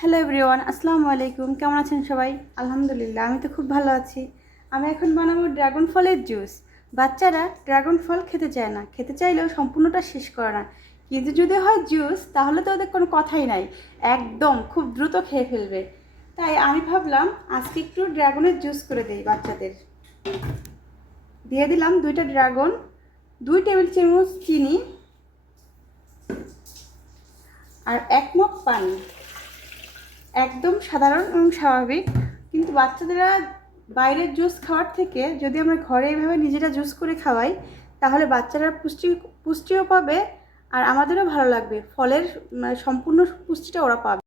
Hello everyone, আসসালামু আলাইকুম। কেমন আছেন সবাই? আলহামদুলিল্লাহ, আমি তো খুব ভালো আছি। আমি এখন বানাবো ড্রাগন ফলের জুস। বাচ্চারা ড্রাগন ফল খেতে চায় না, খেতে চাইলেও সম্পূর্ণটা শেষ করে না। কিন্তু যদি হয় জুস, তাহলে তো ওদের কোনো কথাই নাই, একদম খুব দ্রুত খেয়ে ফেলবে। তাই আমি ভাবলাম আজকে একটু ড্রাগনের জুস করে দিই বাচ্চাদের। দিয়ে দিলাম 2টা ড্রাগন, 2 টেবিল চামচ চিনি আর 1 মগ পানি। একদম সাধারণ এবং স্বাভাবিক, কিন্তু বাচ্চাদেরা বাইরের জুস খাওয়ার থেকে যদি আমরা ঘরে এইভাবে নিজেরা জুস করে খাওয়াই, তাহলে বাচ্চারা পুষ্টিও পাবে আর আমাদেরও ভালো লাগবে। ফলের সম্পূর্ণ পুষ্টিটা ওরা পাবে।